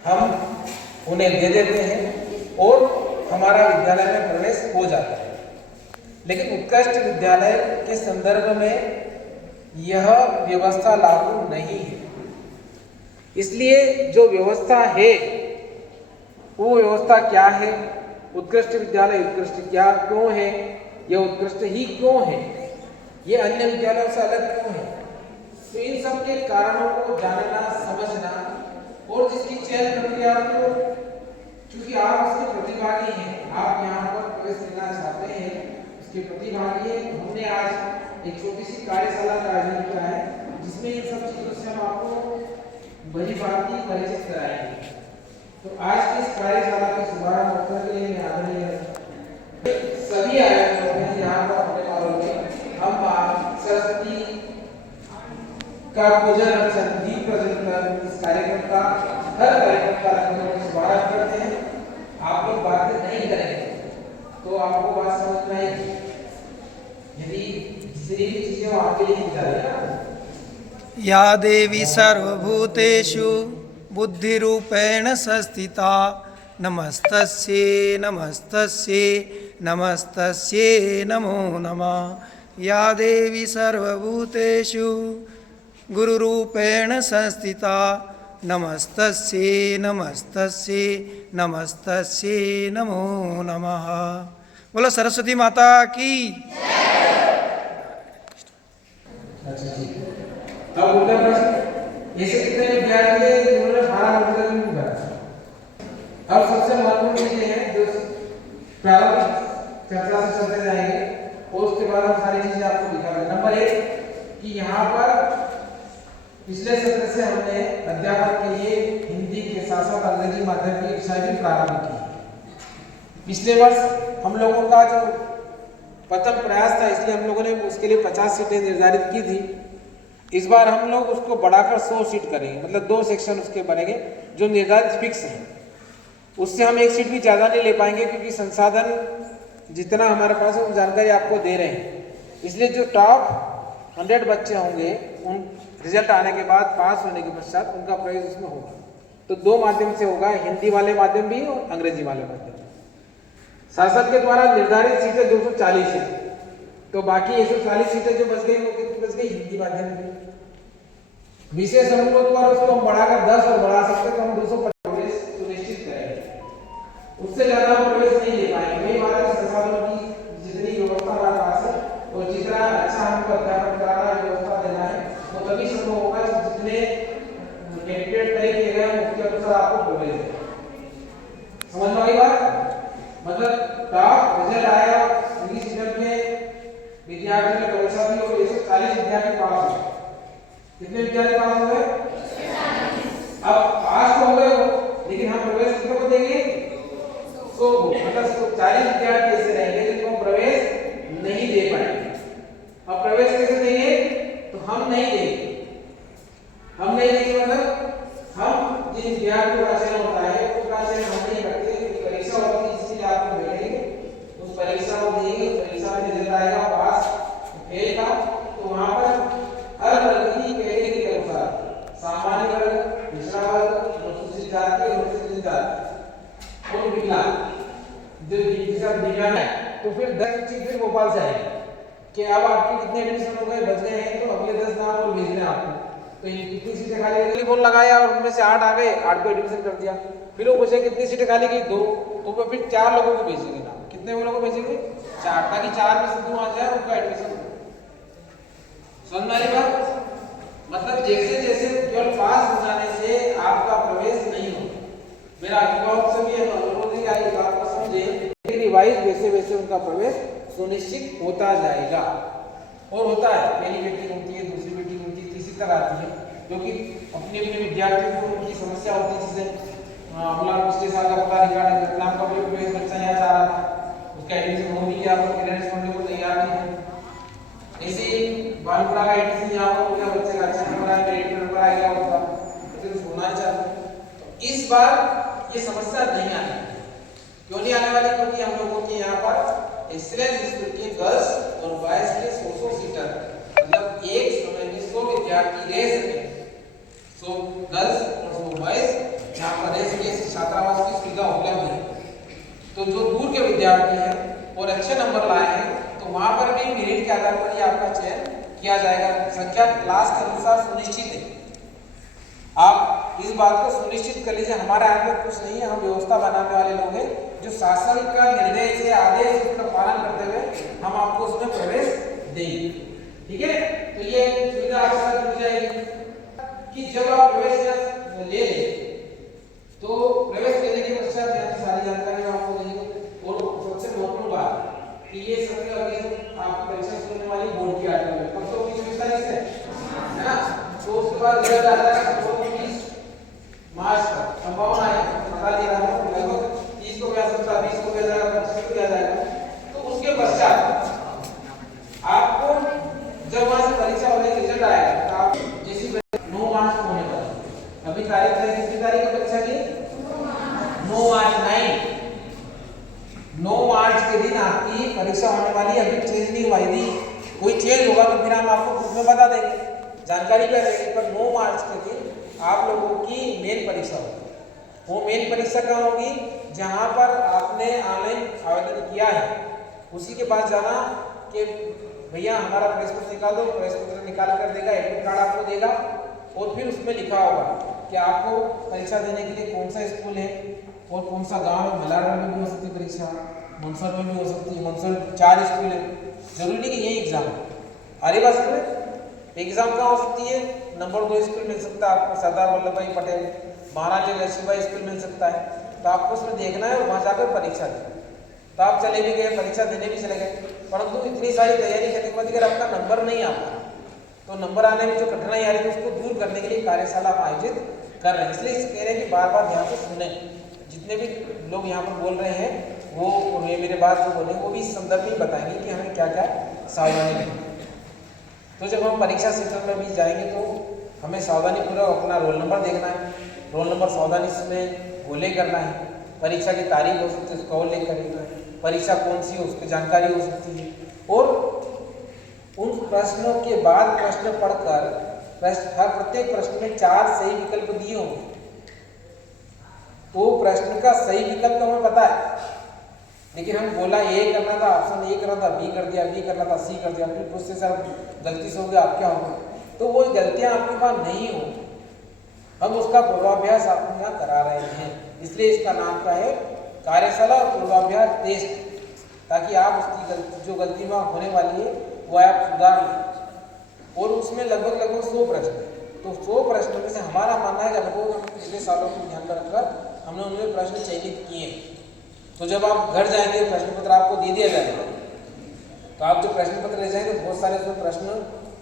हम उन्हें दे देते हैं और हमारा विद्यालय में प्रवेश हो जाता है। लेकिन उत्कृष्ट विद्यालय के संदर्भ में यह व्यवस्था लागू नहीं है। इसलिए जो व्यवस्था है वो व्यवस्था क्या है, उत्कृष्ट विद्यालय उत्कृष्ट क्या क्यों है, यह उत्कृष्ट ही क्यों है, ये अन्य विद्यालयों से अलग क्यों है, तो इन सब के कारणों को जानना समझना और जिसकी चयन प्रक्रिया को, चूंकि आप उसके प्रतिभागी हैं, आप यहाँ पर प्रवेश लेना चाहते हैं, उसके प्रतिभागी हैं। हमने आज एक छोटी सी कार्यशाला का आयोजन किया है जिसमें इन सब चीजों से हम आपको भली भांति परिचित कराएंगे। तो आज की इस कार्यशाला के शुभारंभ अवसर के लिए मैं आदरणीय सभी आयोजकों में यहाँ पर होने वालों में हम सरस्वती का पूजन अर्चन दीप प्रज्वलित कर इस कार्यक्रम का हर कार्यक्रम का शुभारंभ करते हैं। आप लोग बातें नहीं करेंगे तो आपको बात समझ में आएगी, यदि दूसरी चीजें आपके लिए की जा रही है। या देवी सर्वभूतेषु बुद्धिरूपेण संस्थिता नमस्तस्यै नमस्तस्यै नमस्तस्यै नमो नमः। या देवी सर्वभूतेषु गुरुरूपेण संस्थिता नमस्तस्यै नमस्तस्यै नमस्तस्यै नमो नमः। बोलो सरस्वती माता की। अच्छा ठीक है। अब उनका प्रश्न, ऐसे कितने विद्यार्थी हैं जिन्होंने 12 घंटे तक नहीं पढ़ा। अब सबसे महत्वपूर्ण चीजें हैं जो प्रारंभिक चर्चा से चलते जाएंगे और उसके बाद हम सारी चीजें आपको दिखा देंगे। नंबर 1 कि यहाँ पर पिछले सत्र से हमने अध्यापन के लिए हिंदी के साथ साथ अंग्रेजी माध्यम की कक्षाएं भी प्रारंभ की। पिछले वर्ष हम लोगों का जो प्रथम प्रयास था, इसलिए हम लोगों ने उसके लिए 50 सीटें निर्धारित की थी। इस बार हम लोग उसको बढ़ाकर 100 सीट करेंगे, मतलब 2 सेक्शन उसके बनेंगे जो निर्धारित फिक्स हैं। उससे हम 1 सीट भी ज़्यादा नहीं ले पाएंगे क्योंकि संसाधन जितना हमारे पास है उन जानकारी आपको दे रहे हैं। इसलिए जो टॉप 100 बच्चे होंगे उन रिजल्ट आने के बाद पास होने के पश्चात उनका प्रवेश उसमें होगा। तो 2 माध्यम से होगा, हिंदी वाले माध्यम भी और अंग्रेजी वाले माध्यम। संसद के द्वारा निर्धारित सीटें 240 है, तो बाकी 140 सीटें जो बच गई वो कितनी बच गई, हिंदी माध्यम में। विशेष अनुरोध पर उसको हम बढ़ाकर 10 और बढ़ा सकते तो हम 250 प्रवेश सुनिश्चित करेंगे। उससे ज्यादा हम प्रवेश नहीं ले पाएंगे। वही बात है, संसाधनों की जितनी व्यवस्था हमारे पास है और जितना अच्छा हमको अध्यापन कराना है, व्यवस्था देना है, वो तभी संभव होगा जितने कैंडिडेट तय किए गए हैं उसके अनुसार आपको प्रवेश दें। समझ में आई बात? मतलब टॉप रिजल्ट आया इंग्लिश मीडियम में विद्यार्थी ने परीक्षा दी और 140 विद्यार्थी पास हुए। कितने विद्यार्थी पास हुए? 140। अब पास तो हो गए हो, लेकिन हम प्रवेश कितने को देंगे? 100 को। मतलब 140 विद्यार्थी ऐसे रहेंगे जिनको हम प्रवेश नहीं दे पाएंगे। अब प्रवेश कैसे देंगे? तो हम नहीं देंगे। हम नहीं देंगे मतलब हम जिन विद्यार्थियों का चयन होता है उसका चयन हम नहीं करते। परीक्षा होती है जिसके लिए आपको बैठेंगे, उस परीक्षा को देंगे, उस परीक्षा में रिजल्ट आएगा पास फेल का, तो वहां पर हर वर्ग की कैटेगरी के अनुसार सामान्य वर्ग, पिछड़ा वर्ग, अनुसूचित जाति, अनुसूचित जाति और विकलांग जो दिव्यांग है, तो फिर 10 चीज फिर भोपाल से आएगी कि अब आपके कितने एडमिशन हो गए, बच गए हैं, तो अगले 10 नाम और भेजने आपको। तो कितनी सीटें खाली, टेलीफोन लगाया और उनमें से 8 आ गए, 8 को एडमिशन कर दिया। फिर वो पूछे कितनी सीटें खाली की, 2, तो वो फिर 4 लोगों को भेजेंगे ना। कितने लोगों को भेजेंगे? 4, ताकि 4 में से 2 आ जाए उनका एडमिशन। समझ में आ रही बात? मतलब जैसे जैसे केवल पास हो जाने से आपका प्रवेश नहीं होगा। मेरा अभिभावक से भी अनुरोध है कि आप इस बात को समझें, रिवाइज वैसे वैसे उनका प्रवेश सुनिश्चित होता जाएगा और होता है। पहली बेटी होती है, दूसरी बेटी होती है, तीसरी तक आती है, क्योंकि अपने अपने विद्यार्थियों को उनकी समस्या होती है। जैसे पिछले साल का पता निकालने रतलाम का भी प्रवेश बच्चा यहाँ चाह रहा था, उसका एडमिशन हो भी गया, पर पेरेंट्स होने को तैयार नहीं है। ऐसे ही बालपुरा का एडमिशन यहाँ पर हो गया, बच्चे का अच्छा नंबर आया, मेरिट नंबर आ गया उसका, बच्चे तो होना चाहते। इस बार ये समस्या नहीं आने वाली। क्यों नहीं आने वाली? क्योंकि हम लोगों के यहाँ पर एक्सीलेंस स्कूल के गर्ल्स और बॉयज के 100 सीटर, मतलब एक समय में 100 विद्यार्थी रह सके, 100 गर्ल्स और 100 बॉयज जहाँ प्रदेश के छात्रावास की सुविधा उपलब्ध है। तो जो दूर के विद्यार्थी हैं और अच्छे नंबर लाए हैं तो वहाँ पर भी मेरिट के आधार पर ही आपका चयन किया जाएगा। संख्या क्लास के अनुसार सुनिश्चित है। आप इस बात को सुनिश्चित कर लीजिए, हमारे हाथ में कुछ नहीं है, हम व्यवस्था बनाने वाले लोग हैं जो शासन का निर्देश है, आदेश, उसका पालन करते हुए हम आपको उसमें प्रवेश देंगे। ठीक है, तो ये सुविधा आपके साथ जुड़ जाएगी कि जब आप प्रवेश ले लें तो प्रवेश लेने के पश्चात यहाँ की सारी जानकारी मैं आपको देंगे। और सबसे महत्वपूर्ण बात कि ये सबसे आगे आपकी परीक्षा शुरू होने वाली बोर्ड की आर्टिकल है, परसों 20 तारीख से है ना। तो उसके बाद रिजल्ट आ जाएगा 20 मार्च तक। संभावना है, बता दे रहा हूँ, लगभग 30 को भी आ सकता है, 20 को भी आ जाएगा, 25 को भी आ जाएगा। तो उसके पश्चात आपको जब वहां से परीक्षा होने का रिजल्ट आएगा तो आप जैसी 9 मार्च को होने वाला है। अभी तारीख है, कितनी तारीख है परीक्षा की? 9 मार्च 9 मार्च के दिन आपकी परीक्षा होने वाली है। अभी चेंज नहीं हुआ, यदि कोई चेंज होगा तो फिर हम आपको ग्रुप में बता देंगे, जानकारी कर देंगे। पर 9 मार्च के दिन आप लोगों की मेन परीक्षा होगी। वो मेन परीक्षा कहाँ होगी? जहाँ पर आपने ऑनलाइन आवेदन किया है उसी के पास जाना कि भैया हमारा प्रवेश पत्र निकाल दो। प्रवेश पत्र निकाल कर देगा, एडमिट कार्ड आपको देगा और फिर उसमें लिखा होगा कि आपको परीक्षा देने के लिए कौन सा स्कूल है और कौन सा गांव है। मलारगढ़ में भी हो सकती है परीक्षा, मंदसौर में भी हो सकती है। मंदसौर 4 स्कूल है, जरूरी नहीं कि यही एग्जाम है। अरे बस में एग्जाम कहाँ हो सकती है? नंबर 2 स्कूल मिल सकता है आपको, सरदार वल्लभ भाई पटेल, महाराजा लक्ष्मीबाई स्कूल मिल सकता है। तो आपको उसमें देखना है और वहाँ जाकर परीक्षा देना। तो आप चले भी गए, परीक्षा देने भी चले गए, परंतु इतनी सारी तैयारी करने के बाद अगर आपका नंबर नहीं आता तो नंबर आने में जो कठिनाई आ रही है उसको दूर करने के लिए कार्यशाला हम आयोजित कर रहे हैं। इसलिए कह रहे हैं कि बार बार ध्यान से सुने। जितने भी लोग यहाँ पर बोल रहे हैं वो मेरे बात जो बोले वो भी इस संदर्भ में बताएंगे कि हमें क्या क्या सावधानी रखनी। तो जब हम परीक्षा सेंटर में भी जाएंगे तो हमें सावधानी पूर्वक अपना रोल नंबर देखना है। रोल नंबर सावधानी से गोले करना है। परीक्षा की तारीख हो सकती है उसका उल्लेख करना है। परीक्षा कौन सी हो उसकी जानकारी हो सकती है। और उन प्रश्नों के बाद प्रश्न पढ़कर हर प्रत्येक प्रश्न में 4 सही विकल्प दिए होंगे। तो प्रश्न का सही विकल्प हमें पता है, लेकिन हम बोला ए करना था, ऑप्शन ए करना था, बी कर दिया, बी करना था, सी कर दिया, फिर उससे सर गलती से हो गया, आप क्या होगा? तो वो गलतियां आपके पास नहीं हो, हम उसका पूर्वाभ्यास आपको यहाँ करा रहे हैं। इसलिए इसका नाम क्या है? कार्यशाला और पूर्वाभ्यास टेस्ट, ताकि आप उसकी जो गलती वहाँ होने वाली है वो आप सुधार लें। और उसमें लगभग 100 प्रश्न। तो 100 प्रश्नों में से हमारा मानना है कि लगभग पिछले सालों को ध्यान में रखकर हमने उनमें प्रश्न चयनित किए। तो जब आप घर जाएंगे प्रश्न पत्र आपको दे दिया जाएगा, तो आप जो प्रश्न पत्र ले जाएंगे बहुत सारे जो प्रश्न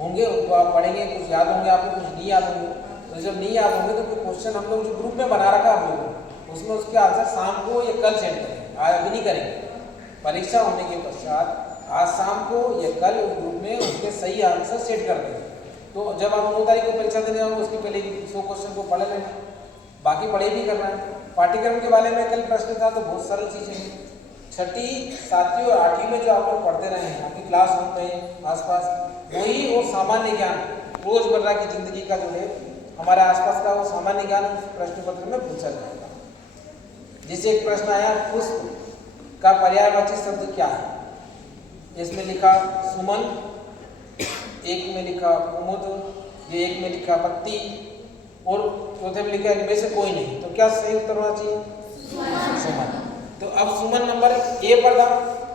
होंगे उनको आप पढ़ेंगे, कुछ याद होंगे आपको, कुछ नहीं याद होंगे। तो जब नहीं याद होंगे तो क्वेश्चन हम लोग जो ग्रुप में बना रखा हम लोग उसमें उसके आंसर शाम को या कल सेंड करेंगे, आज अभी नहीं करेंगे। परीक्षा होने के पश्चात आज शाम को या कल उस ग्रुप में उसके सही आंसर सेट कर देंगे। तो जब आप 9 तारीख को परीक्षा देने जाओगे उसके पहले 100 क्वेश्चन को पढ़ लेना, बाकी पढ़े भी करना है। पाठ्यक्रम के बारे में कल प्रश्न था तो बहुत सरल चीज़ें हैं। 6ठी, 7वीं और 8वीं में जो आप लोग पढ़ते रहे हैं आपकी क्लासरूम में आसपास, वही और सामान्य ज्ञान रोजमर्रा की जिंदगी का जो है हमारे आसपास का वो सामान्य ज्ञान उस प्रश्न पत्र में पूछा जाएगा। जैसे एक प्रश्न आया, पुष्प का पर्यायवाची शब्द क्या है? इसमें लिखा सुमन, एक में लिखा कुमुद, ये एक में लिखा पत्ती और चौथे में लिखा इनमें से कोई नहीं। तो क्या सही उत्तर होना चाहिए? सुमन। तो अब सुमन नंबर ए पर था,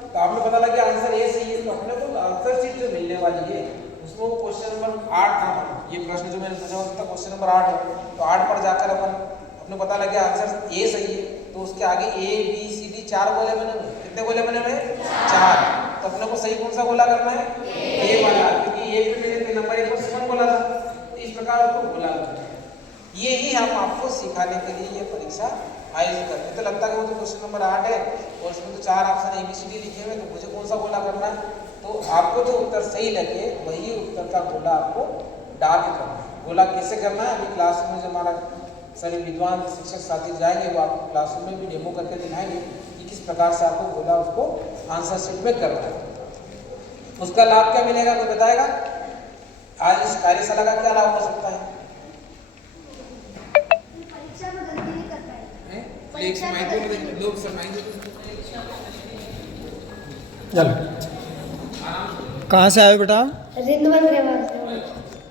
तो आपने पता लगा आंसर ए सही है। तो अपने को आंसर शीट जो मिलने वाली है उसमें वो क्वेश्चन नंबर 8 था। ये प्रश्न जो मैंने पूछा था क्वेश्चन नंबर 8 है। तो 8 पर जाकर अपने पता लगा आंसर ए सही है, तो उसके आगे ए बी सी डी 4 गोले बने हुए। कितने गोले बने हुए? 4। तो अपने को सही कौन सा गोला करना है? ए वाला, क्योंकि ए पे मैंने नंबर 1 पर सुमन बोला था। तो इस प्रकार उसको गोला करना है। ये ही हम आपको सिखाने के लिए ये परीक्षा आयोजित करते हैं। तो लगता है कि वो तो क्वेश्चन नंबर 8 है और इसमें तो 4 ऑप्शन ABCD लिखे हुए, तो मुझे कौन सा गोला करना है? तो आपको जो उत्तर सही लगे वही उत्तर का गोला आपको डाल के करना है। गोला कैसे करना है अभी क्लास में जो हमारा सभी विद्वान शिक्षक साथी जाएंगे वो आपको क्लासरूम में भी डेमो करके दिखाएंगे कि किस प्रकार से आपको गोला उसको आंसर शीट में करना है। उसका लाभ क्या मिलेगा कोई बताएगा? आज इस कार्यशाला का क्या लाभ हो सकता है? परीक्षा में गलती नहीं एक समाई को लोग समाई चलो, कहाँ से आए बेटा? रिंदवन रेवाड़ से।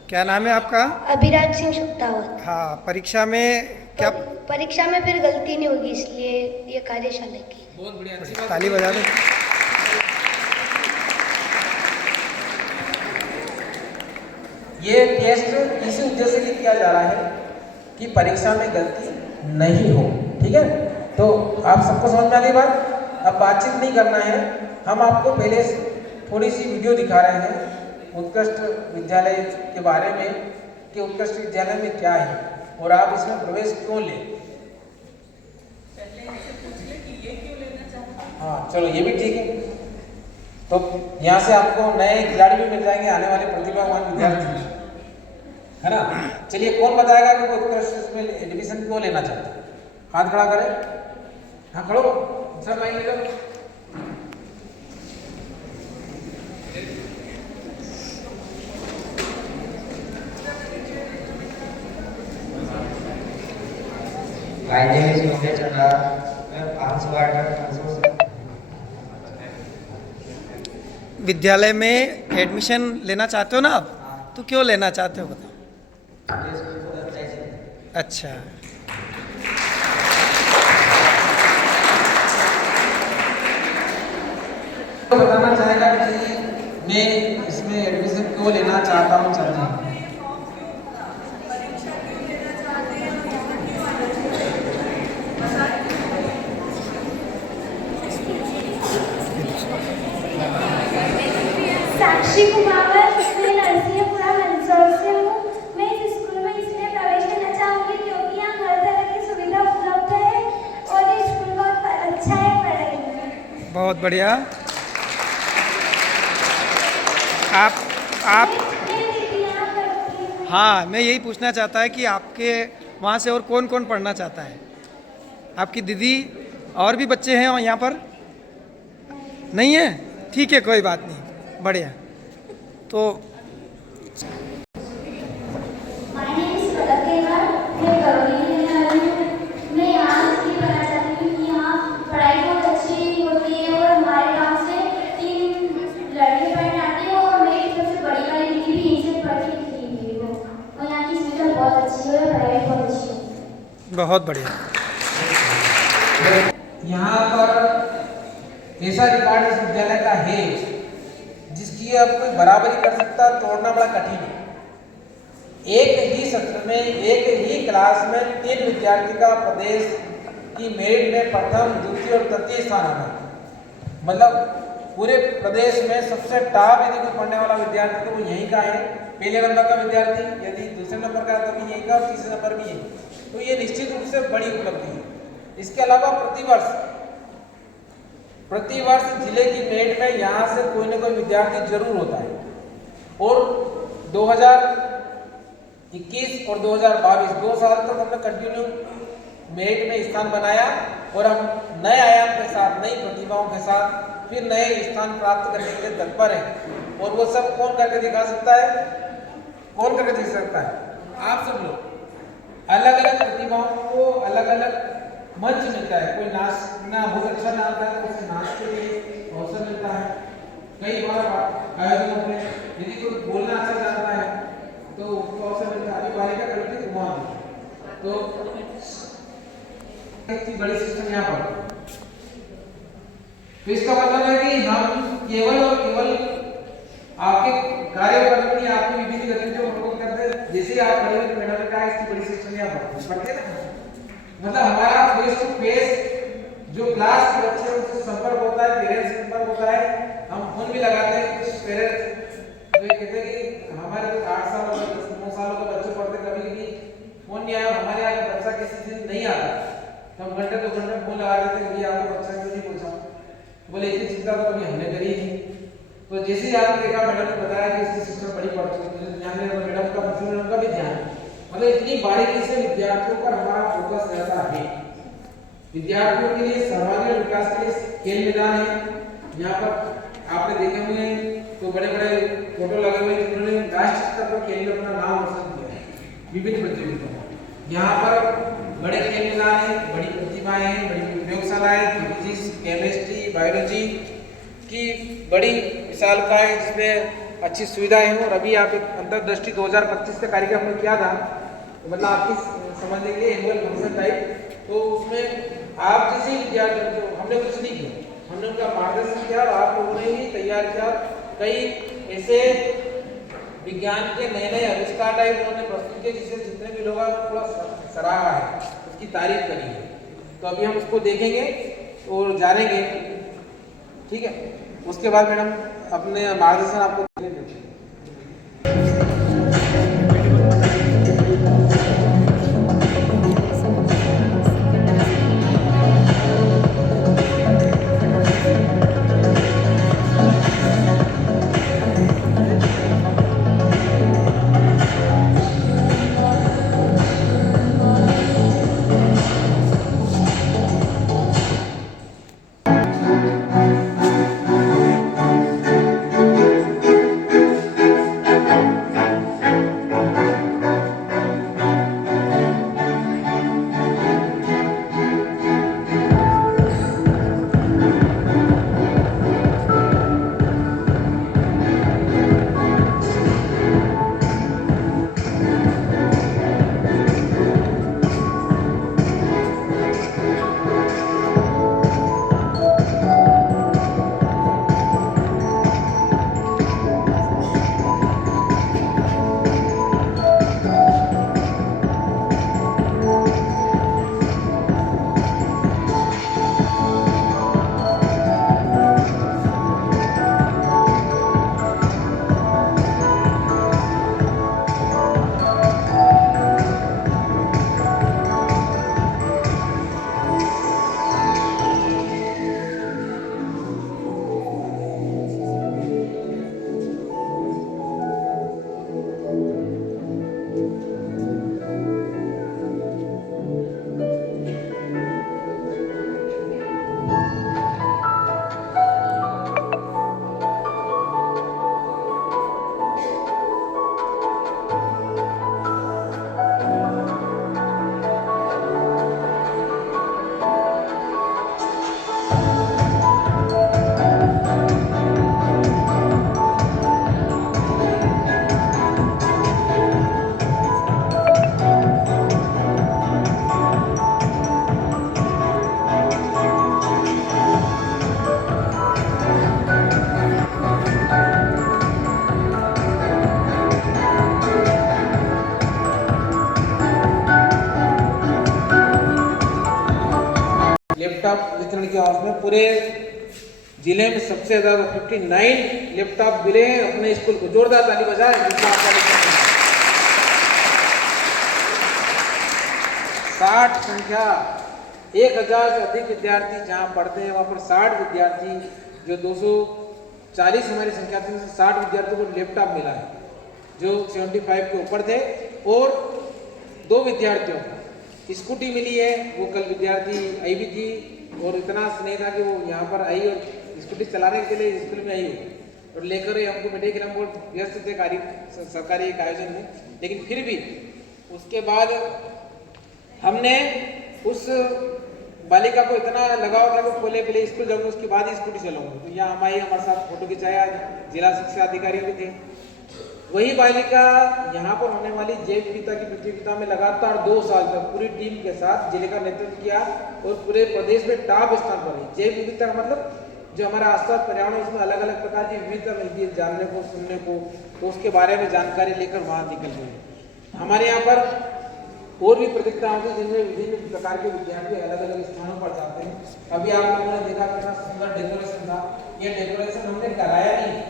क्या नाम है आपका? अभिराज सिंह शुक्तावत। हाँ, परीक्षा में क्या? परीक्षा में फिर गलती नहीं होगी इसलिए ये कार्यशाला की। बहुत बढ़िया, अच्छी बात। ताली बजा दो। ये टेस्ट इसी उद्देश्य से किया जा रहा है कि परीक्षा में गलती नहीं हो। ठीक है, तो आप सबको समझ में आ गई बात। अब बातचीत नहीं करना है, हम आपको पहले थोड़ी सी वीडियो दिखा रहे हैं उत्कृष्ट विद्यालय के बारे में कि उत्कृष्ट विद्यालय में क्या है और आप इसमें प्रवेश क्यों लें। हाँ चलो, ये भी ठीक है। तो यहाँ से आपको नए खिलाड़ी भी मिल जाएंगे, आने वाले प्रतिभावान विद्यार्थी, है ना। चलिए, कौन बताएगा कि वो उत्कृष्ट में एडमिशन क्यों लेना चाहते हैं? हाथ खड़ा करें। हाँ खड़ो सर, माइक ले लो। My name is Yogesh Chandra. मैं 508 विद्यालय में एडमिशन लेना चाहते हो ना आप? तो क्यों लेना चाहते हो बताओ। अच्छा, तो बताना चाहेगा कि मैं इसमें एडमिशन क्यों लेना चाहता हूँ। चाहते हैं साक्षी कुमावत, मैं नरसिंहपुरा मंदसौर से हूँ। मैं इस स्कूल में इसलिए प्रवेश करना चाहूँगी क्योंकि यहाँ हर तरह की सुविधा उपलब्ध है और ये स्कूल बहुत अच्छा है पढ़ाई में। बहुत बढ़िया। आप मैं दीदी यहाँ पढ़ती हूँ। हाँ, मैं यही पूछना चाहता है कि आपके वहाँ से और कौन कौन पढ़ना चाहता है? आपकी दीदी और भी बच्चे हैं यहाँ पर? नहीं है? ठीक है, कोई बात नहीं, बढ़िया। तो My name is पलक केवल, मैं करौली में आई हूँ। मैं यहाँ इसलिए पढ़ना चाहती हूँ कि यहाँ पढ़ाई बहुत अच्छी होती है और हमारे गांव से 3 लड़के पढ़ने आते हैं और मेरी सबसे बड़ी वाली दीदी भी इनसे पढ़ के निकली हुई है और यहाँ की सुविधा बहुत अच्छी है और पढ़ाई बहुत अच्छी है। बहुत बढ़िया। यहाँ पर ऐसा रिकॉर्ड इस विद्यालय का है जिसकी अब कोई बराबरी कर सकता, तोड़ना बड़ा कठिन है। एक ही सत्र में, एक ही क्लास में 3 विद्यार्थी का प्रदेश की मेरिट में प्रथम, द्वितीय और तृतीय स्थान आना, मतलब पूरे प्रदेश में सबसे टॉप यदि कोई पढ़ने वाला विद्यार्थी तो वो यहीं का है। पहले नंबर का विद्यार्थी यदि दूसरे नंबर का तो भी यहीं का, और तीसरे नंबर भी यहीं। तो ये निश्चित रूप से बड़ी उपलब्धि है। इसके अलावा प्रतिवर्ष जिले की मेरिट में यहाँ से कोई ना कोई विद्यार्थी जरूर होता है और 2021 और 2022 2 साल तक हमने कंटिन्यू मेरिट में स्थान बनाया और हम नए आयाम के साथ, नई प्रतिभाओं के साथ फिर नए स्थान प्राप्त करने के लिए तत्पर हैं। और वो सब कौन करके दिखा सकता है? कौन करके दिखा सकता है? आप सब लोग। अलग अलग प्रतिभाओं को अलग अलग मंच मिलता है। कोई नाचना बहुत अच्छा नाचता है तो उसे नाच के लिए अवसर मिलता है। कई बार आयोजनों में यदि कोई बोलना अच्छा जानता है तो उसको अवसर मिलता है। अभी बालिका कल्पित कुमार तो इतनी बड़ी सिस्टम यहाँ पर। तो इसका मतलब है कि हम केवल और केवल आपके कार्य करने, आपकी विभिन्न गतिविधियों को करते हैं। जैसे आप पढ़े मैडम का इसकी बड़ी सिस्टम यहाँ पर पढ़ते हैं ना, मतलब हमारा फेस टू फेस जो क्लास के बच्चे हैं उनसे संपर्क होता है, पेरेंट्स से संपर्क होता है। हम फोन भी लगाते हैं। कुछ पेरेंट्स जो कहते हैं कि हमारे 8 साल और 9 सालों के बच्चे पढ़ते, कभी कभी फोन नहीं आया, हमारे यहाँ का बच्चा किसी दिन नहीं आता तो हम घंटे 2 घंटे फोन लगा देते हैं कि आपका बच्चा क्यों नहीं पहुंचा। बोले इतनी चिंता तो कभी हमने करी नहीं। तो जैसे ही आपने देखा मैडम ने बताया कि इसकी सिस्टम बड़ी पड़ चुकी है, ध्यान देना मैडम का भी ध्यान, मतलब इतनी बारीकी से विद्यार्थियों पर हमारा फोकस रहता है। विद्यार्थियों के लिए सर्वांगीण विकास के लिए खेल मैदान है। यहाँ पर आपने देखे हुए तो बड़े बड़े फोटो लगे हुए जिन्होंने राष्ट्रीय स्तर पर खेल में अपना नाम रोशन किया है विभिन्न प्रतियोगिताओं। यहाँ पर बड़े खेल मैदान है, बड़ी प्रतिभा प्रतिमाएं हैं, बड़ी प्रयोगशालाएं, फिजिक्स, केमिस्ट्री, बायोलॉजी की बड़ी विशालकाय जिसमें अच्छी सुविधाएं हैं। और अभी आप एक अंतर्दृष्टि 2025 का कार्यक्रम हमने किया था, तो मतलब आपकी समझ लेंगे एनुअल फंक्शन टाइप, तो उसमें आप जैसे विद्यार्थी, हमने कुछ नहीं किया, हमने उनका मार्गदर्शन किया और आप लोगों ने ही तैयार किया। कई ऐसे विज्ञान के नए नए आविष्कार टाइप उन्होंने प्रस्तुत किए जिससे जितने भी लोग थोड़ा सराहा है, उसकी तारीफ करी है। तो अभी हम उसको देखेंगे और जानेंगे, ठीक है। उसके बाद मैडम अपने मार्गदर्शन आपको देते हैं। लैपटॉप वितरण के आवाज में पूरे जिले में सबसे ज्यादा 59 लैपटॉप मिले हैं अपने स्कूल को। जोरदार ताली बजाएं। 60 संख्या, 1000 से अधिक विद्यार्थी जहाँ पढ़ते हैं वहाँ पर 60 विद्यार्थी, जो 240 हमारी संख्या थी, 60 विद्यार्थियों को लैपटॉप मिला है जो 75 के ऊपर थे। और 2 विद्यार्थियों को स्कूटी मिली है, वो कल विद्यार्थी आई भी थी और इतना स्नेह था कि वो यहाँ पर आई और स्कूटी चलाने के लिए स्कूल में आई और लेकर हमको बैठे कि हम बहुत व्यस्त थे सरकारी एक आयोजन में, लेकिन फिर भी उसके बाद हमने उस बालिका को इतना लगाव था कि पहले स्कूल जाऊंगा उसके बाद ही स्कूटी चलाऊंगा। तो यहाँ हमारे साथ फोटो खिंचाया, जिला शिक्षा अधिकारी भी थे। वही बालिका यहाँ पर होने वाली जैव विविधता की प्रतियोगिता में लगातार 2 साल तक पूरी टीम के साथ जिले का नेतृत्व किया और पूरे प्रदेश में टॉप स्थान पर रही। जैव विविधता का मतलब जो हमारा आसपास पर्यावरण है उसमें अलग अलग प्रकार की विविधता मिलती है जानने को, सुनने को, तो उसके बारे में जानकारी लेकर वहाँ निकल गए। हमारे यहाँ पर और भी प्रतियोगिताएं होती जिनमें विभिन्न प्रकार के विद्यार्थी अलग अलग स्थानों पर जाते हैं। अभी आप लोगों ने देखा कितना सुंदर डेकोरेशन था। ये डेकोरेशन हमने कराया नहीं,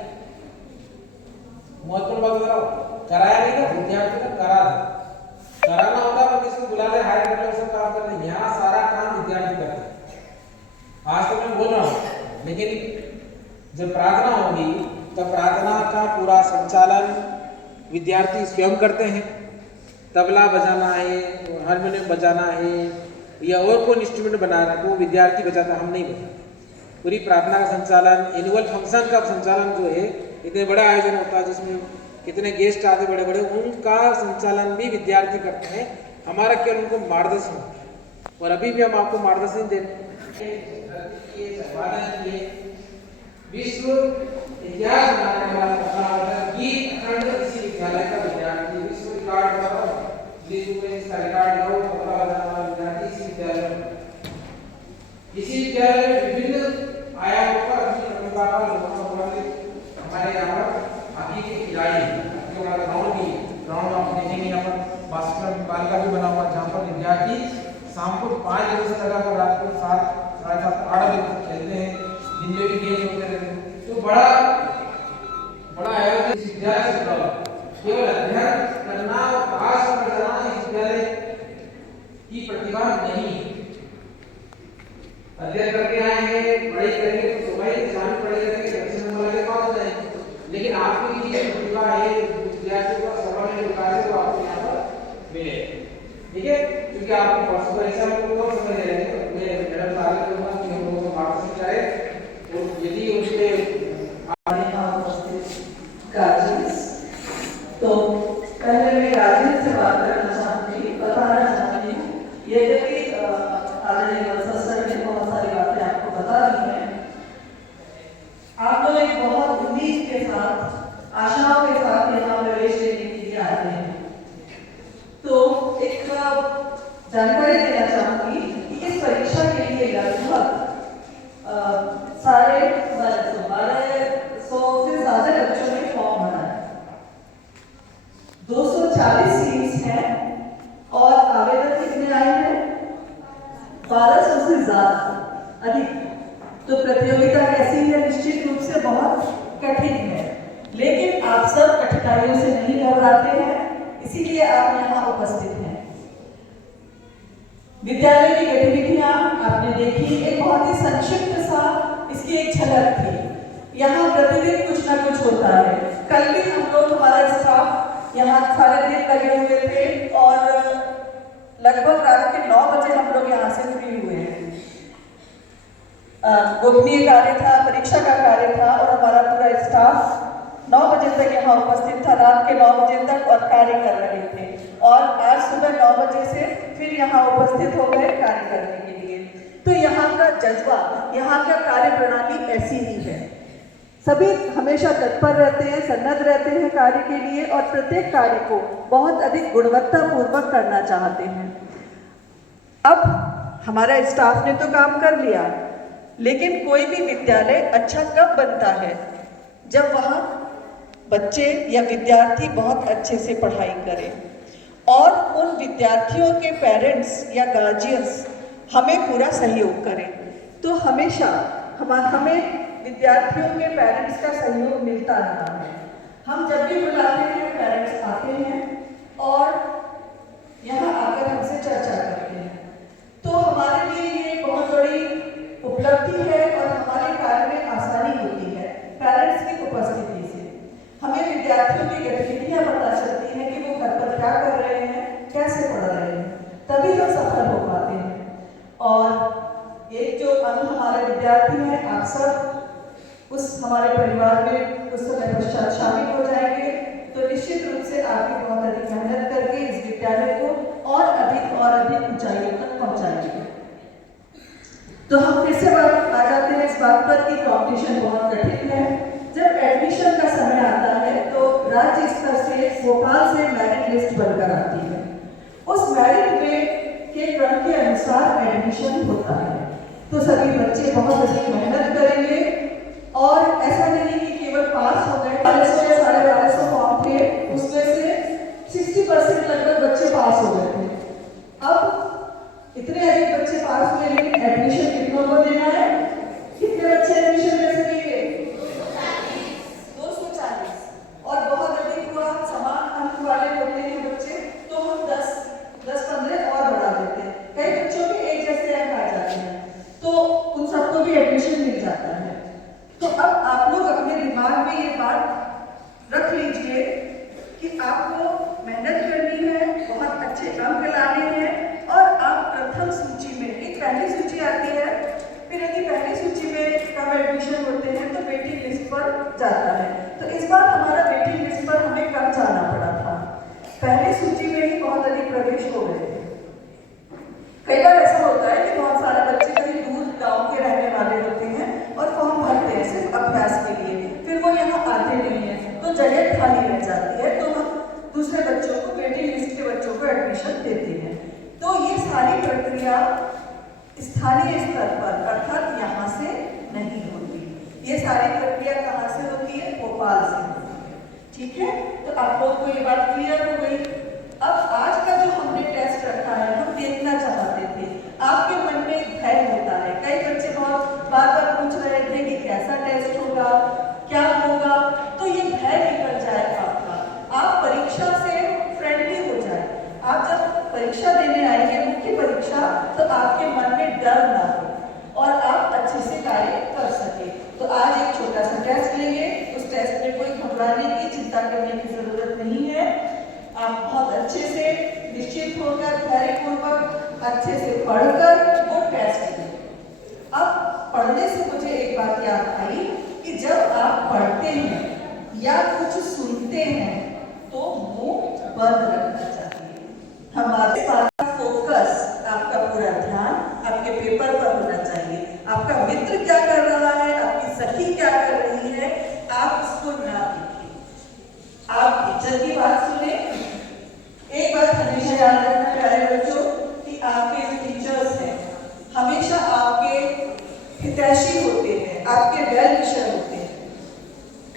महत्वपूर्ण बात बताओ, कराया नहीं था, विद्यार्थी ने करा था। कराना होता तो किसी को बुला ले, हायर कर ले, सब काम करते। यहाँ सारा काम विद्यार्थी करते हैं। आज तो मैं बोल रहा हूँ, लेकिन जब प्रार्थना होगी तो प्रार्थना का पूरा संचालन विद्यार्थी स्वयं करते हैं। तबला बजाना है, हारमोनियम बजाना है या और कोई इंस्ट्रूमेंट बनाना है तो वो विद्यार्थी बजाता, हम नहीं बजाते। पूरी प्रार्थना का संचालन, एनुअल फंक्शन का संचालन जो है, इतने बड़ा आयोजन होता है जिसमें कितने गेस्ट आते बड़े बड़े, उनका संचालन भी विद्यार्थी करते हैं। हमारा केवल उनको मार्गदर्शन होता है। और अभी भी हम आपको मार्गदर्शन दे रहे हैं। विश्व इतिहास बनाने वाला गीत अखंड इसी विद्यालय का विद्यार्थी, विश्व रिकॉर्ड इसका रिकॉर्ड हो पता लगाने वाला विद्यार्थी इसी विद्यालय में, इसी विद्यालय में विभिन्न आयामों पर अपनी प्रतिभा का लोगों हमारे यहाँ पर हॉकी के खिलाड़ी जो हमारा ग्राउंड आप देखेंगे यहाँ पर बास्केटबॉल बाल का भी बना हुआ, जहाँ पर विद्यार्थी शाम को 5 बजे से लगाकर रात को 7, 7:30, 8 बजे तक खेलते हैं, दिन में भी गेम होते रहते हैं। तो बड़ा आयोजन इस विद्यालय से होगा। केवल अध्ययन करना और पास कर जाना इस विद्यालय की प्रतिभा नहीं। अध्ययन करके आएंगे, पढ़ाई करेंगे तो सुबह इंसान पढ़ाई करेंगे, अच्छे नंबर लेके पास हो जाएंगे, लेकिन आपकी जो प्रतिभा है विद्यार्थियों का सर्वांगीण विकास है वो आपको यहाँ पर मिले। ठीक है, क्योंकि आपकी परसों परीक्षा में कौन समझ रहे हैं, मैं मैडम से आगे करूँगा कि हम लोगों को मार्क्स चाहे और यदि उनके तो पहले मैं गार्जियन से बात करना चाहती हूँ, बताना चाहती हूँ ये कि आदरणीय सर ने बहुत सारी बातें आपको बता दी हैं। आप लोग एक बहुत उम्मीद के साथ, आशाओं के साथ यहाँ प्रवेश लेने के लिए आते हैं। तो एक जानकारी देना चाहूंगी कि इस परीक्षा के लिए लगभग 1250 से ज्यादा बच्चों ने फॉर्म भरा है। 240 सीट्स हैं और आवेदन कितने आए हैं? 1200 से ज्यादा अधिक। तो प्रतियोगिता कैसी है? निश्चित रूप से बहुत कठिन है, लेकिन आप सब कठिनाइयों से नहीं घबराते हैं, इसीलिए आप यहाँ उपस्थित हैं। विद्यालय की गतिविधियां आपने देखी, एक बहुत ही संक्षिप्त सा इसकी एक झलक थी। यहाँ प्रतिदिन कुछ ना कुछ होता है। कल भी हम लोग, हमारा स्टाफ यहाँ सारे दिन लगे हुए थे और लगभग रात के 9 बजे हम लोग यहाँ से फ्री हुए हैं। गोपनीय कार्य था, परीक्षा का कार्य था और हमारा पूरा स्टाफ 9 बजे तक यहाँ उपस्थित था, रात के 9 बजे तक, और कार्य कर रहे थे। और आज सुबह 9 बजे से फिर यहाँ उपस्थित हो गए कार्य करने के लिए। तो यहाँ का जज्बा, यहाँ का कार्य प्रणाली ऐसी ही है। सभी हमेशा तत्पर रहते हैं, सन्नद्ध रहते हैं कार्य के लिए और प्रत्येक कार्य को बहुत अधिक गुणवत्ता पूर्वक करना चाहते हैं। अब हमारा स्टाफ ने तो काम कर लिया, लेकिन कोई भी विद्यालय अच्छा कब बनता है? जब वहाँ बच्चे या विद्यार्थी बहुत अच्छे से पढ़ाई करें और उन विद्यार्थियों के पेरेंट्स या गार्जियंस हमें पूरा सहयोग करें। तो हमेशा हमें विद्यार्थियों के पेरेंट्स का सहयोग मिलता रहा है। हम जब भी बुलाते हैं पेरेंट्स आते हैं और यहाँ आकर हमसे चर्चा करते हैं। तो हमारे लिए ये बहुत बड़ी उपलब्धि है और हमारे कार्य में आसानी होती है। पेरेंट्स की उपस्थिति से हमें विद्यार्थियों की गतिविधियां पता चलती हैं कि वो घर पर क्या कर रहे हैं, कैसे पढ़ रहे हैं, तभी हम सफल हो पाते हैं। और एक जो अंग हमारे विद्यार्थी हैं, आप सब उस हमारे परिवार में कुछ समय पश्चात शामिल हो जाएंगे। तो निश्चित रूप से आपकी बहुत अधिक मेहनत करके इस विद्यालय को और अधिक ऊंचाइयों तक पहुंचाएंगे। तो हम फिर से आ जाते हैं इस बात पर कि कॉम्पिटिशन बहुत कठिन है। जब एडमिशन का समय आता है तो राज्य स्तर से भोपाल से मेरिट लिस्ट बनकर आती है। उस मेरिट में के क्रम के अनुसार एडमिशन होता है। तो सभी बच्चे बहुत अधिक मेहनत करेंगे और ऐसा नहीं कि केवल पास हो गए। 1200 या 1250 फॉर्म थे, उसमें से 60% लगभग बच्चे पास हो गए थे। अब इतने अधिक बच्चे पास हुए, लेकिन एडमिशन कितनों को देना है? कितने बच्चे एडमिशन ले सकेंगे? 240। और बहुत अधिक हुआ, समान अंक वाले होते हैं बच्चे, तो हम 10-15 और बढ़ा देते हैं। कई बच्चों के एक जैसे अंक आ जाते हैं, तो उन सबको भी एडमिशन मिल जाता है। तो अब आप लोग अपने दिमाग में ये बात रख लीजिए कि आपको मेहनत करनी है, बहुत अच्छे अंक लाने हैं और आप प्रथम सूची में, एक पहली सूची आती है, फिर यदि पहली सूची में कम एडमिशन होते हैं तो वेटिंग लिस्ट पर जाता है। तो इस बार हमारा वेटिंग लिस्ट पर हमें कम जाना पड़ा था, पहली सूची में ही बहुत अधिक प्रवेश हो गए थे। कई बार ऐसा होता स्थानीय स्तर पर अर्थात यहाँ से नहीं होती। ये सारी प्रक्रिया कहाँ से होती है? भोपाल से होती है। ठीक है, तो आप लोगों को ये बात क्लियर हो गई। अब आज का जो हमने टेस्ट रखा है, हम देखना चाहते थे आपके मन में एक भय होता है। कई बच्चे बहुत बार बार पूछ रहे थे कि कैसा टेस्ट होगा, क्या होगा, तो ये भय निकल जाए आपका। आप परीक्षा से फ्रेंडली हो जाए। आप जब परीक्षा देने आएंगे, मुख्य परीक्षा, तो आपके मन में डर ना हो और आप अच्छे से कार्य कर सके। तो आज एक छोटा सा टेस्ट लेंगे। उस टेस्ट में कोई घबराने की, चिंता करने की जरूरत नहीं है। आप बहुत अच्छे से निश्चित होकर, धैर्यपूर्वक, अच्छे से पढ़कर वो टेस्ट दें। अब पढ़ने से मुझे एक बात याद आई कि जब आप पढ़ते हैं या कुछ सुनते हैं तो मुंह बंद रखना चाहिए। हमारे पास फोकस, आपका पूरा ध्यान आपके पेपर पर होना चाहिए। आपका मित्र क्या कर रहा है, आपकी सखी क्या कर रही है, आप उसको ना देखिए। आप इज्जत की बात सुने। एक बात हमेशा याद रखना प्यारे बच्चों कि आपके जो टीचर्स हैं हमेशा आपके हितैषी होते हैं, आपके वेल विशर होते हैं।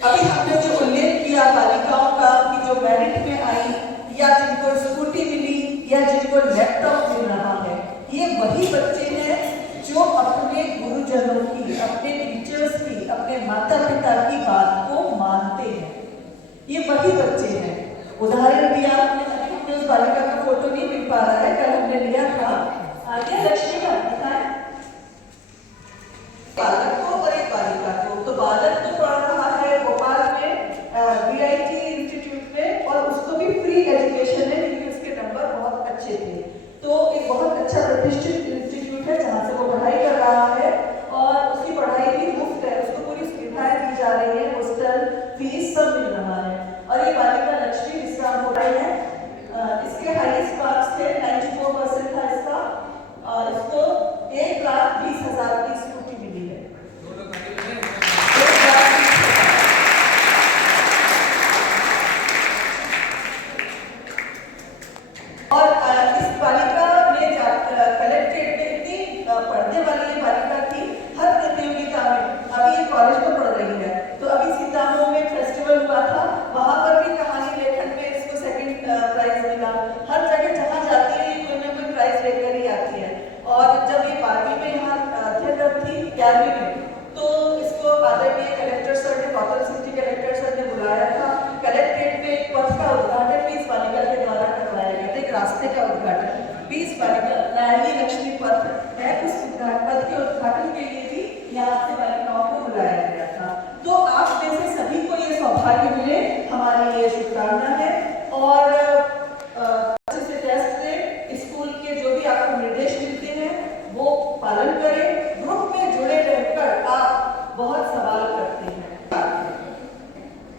अभी हमने जो उल्लेख किया बालिकाओं का कि जो मेरिट में आई या जिनको स्कूटी मिली या जिनको लैपटॉप मिल रहा है, ये वही बच्चे हैं जो अपने गुरुजनों की, अपने टीचर्स की, अपने माता पिता की बात को मानते हैं। ये वही बच्चे हैं। उदाहरण दिया हमने, उस बालिका का फोटो नहीं मिल पा रहा है, कल हमने लिया था। आगे लक्ष्मी का दिखाएं। बालक को और एक बालिका को। तो बालक तो पढ़ रहा है भोपाल में VIT इंस्टीट्यूट में, और उसको भी फ्री एजुकेशन है क्योंकि उसके नंबर बहुत अच्छे थे। तो एक बहुत अच्छा प्रतिष्ठित इंस्टीट्यूट है जहाँ से वो पढ़ाई कर रहा है और उसकी पढ़ाई भी मुफ्त है। उसको पूरी सुविधाएं दी जा रही है, हॉस्टल, फीस सब मिल रहा है। और ये बालिका लक्ष्मी जिसका हम बोल रहे हैं, इसके हाईएस्ट मार्क्स थे, 94% था इसका, और इसको 1,20,000 की स्कूटी मिली है। और इस बालिका ने कलेक्ट्रेट में इतनी पढ़ने वाली ये बालिका थी, हर प्रतियोगिता में, अभी ये कॉलेज में पढ़ रही है। तो अभी सीतामढ़ी में फेस्टिवल हुआ था, वहां पर भी कहानी लेखन में इसको सेकंड प्राइज मिला। हर जगह जहाँ जाती है ये कोई ना कोई प्राइज लेकर ही आती है। और जब ये 12वीं में यहाँ अध्ययनरत थी, 11वीं में, तो इसको आदरणीय कलेक्टर सर ने, कौतल सिटी कलेक्टर सर ने बुलाया था। कलेक्ट्रेट में एक पथ का उद्घाटन भी इस बालिका के द्वारा करवाया गया था, एक रास्ते का उद्घाटन भी इस बालिका, लाडली लक्ष्मी पथ है, उस पथ के उद्घाटन के लिए भी यहाँ से बालिकाओं को बुलाया गया था। तो आप में से सभी को ये सौभाग्य मिले, हमारी ये शुभकामना है। और अच्छे से टेस्ट दें, स्कूल के जो भी आपको निर्देश मिलते हैं वो पालन करें। ग्रुप में जुड़े रहकर आप बहुत सवाल करते हैं,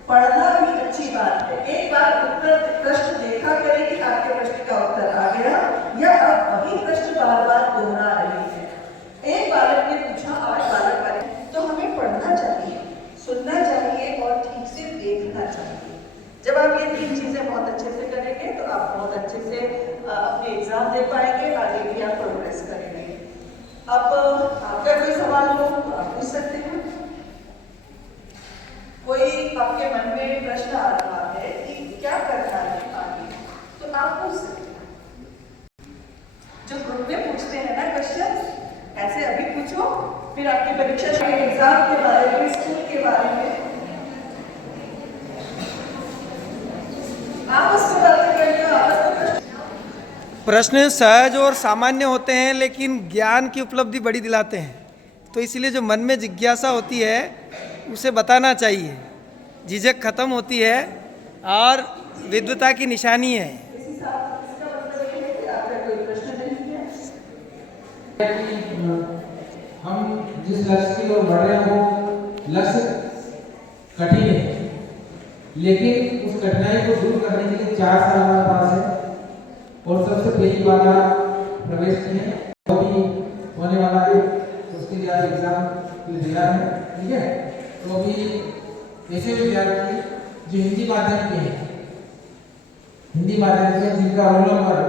पढ़ना भी अच्छी बात है। एक बार उत्तर प्रश्न देखा करें कि आपके प्रश्न का उत्तर आ गया या आप वही प्रश्न बार बार दोहरा रहे हैं। एक बालक ने पूछा, 8 बालक वाले, तो हमें पढ़ना चाहिए, सुनना चाहिए और ठीक से देखना चाहिए। जब आप ये 3 चीजें बहुत अच्छे से करेंगे तो आप बहुत अच्छे से अपने एग्जाम दे पाएंगे, आगे भी आप प्रोग्रेस करेंगे। अब आपका कोई सवाल हो तो आप पूछ सकते हैं। कोई आपके मन में प्रश्न आ रहा है कि क्या करना है आगे, तो आप पूछ सकते हैं। जो ग्रुप में पूछते हैं ना क्वेश्चन, ऐसे अभी पूछो, फिर आपकी परीक्षा के एग्जाम के बारे में, स्कूल के बारे में आप उसको बातें करके प्रश्न सहज और सामान्य होते हैं लेकिन ज्ञान की उपलब्धि बड़ी दिलाते हैं। तो इसलिए जो मन में जिज्ञासा होती है उसे बताना चाहिए, झिझक खत्म होती है और विद्वता की निशानी है। हम जिस लक्ष्य की ओर बढ़ रहे हैं वो लक्ष्य कठिन है, लेकिन उस कठिनाई को दूर करने के लिए 4 साल हमारे पास है। और सबसे पहली बात आप प्रवेश किए, वो भी होने वाला है, तो उसके लिए आप एग्जाम के तैयार हैं, ठीक है। तो अभी ऐसे विद्यार्थी जो हिंदी माध्यम के हैं, हिंदी माध्यम के जिनका रोल नंबर